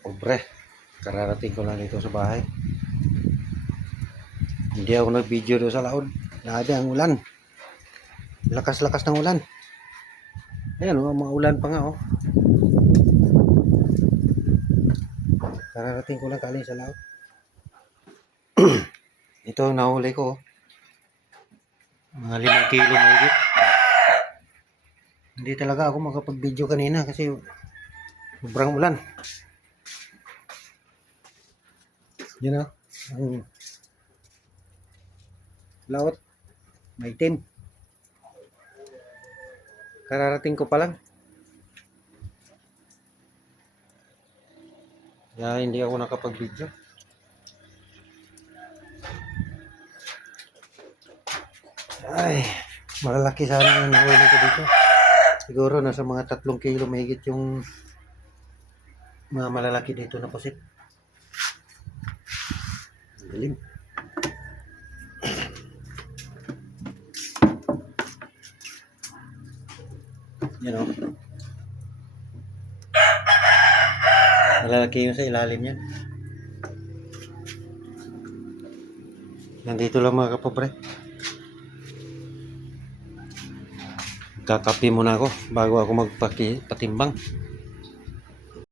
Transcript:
Pobre, kararating ko lang dito sa bahay. Hindi ako nag-video doon sa laod. Grabe ang ulan. Lakas-lakas ng ulan. Ayan, mga ulan pa nga, oh. Kararating ko lang galing sa laod. Ito ang nahuli ko, oh. Mga 5 kilo mahigit. Hindi talaga ako makapag-video kanina kasi sobrang ulan. Yun, oh. Ang laot. May itim. Kararating ko pa lang. Kaya hindi ako nakapag-video. Ay, malalaki sana yung nahuli ko dito. Siguro nasa mga 3 kilo mahigit yung mga malalaki dito na pusit. Galing. Yan, o. Malalaki yung sa ilalim yan. Nandito lang mga kapobre. Kakape muna ako bago ako magpatimbang.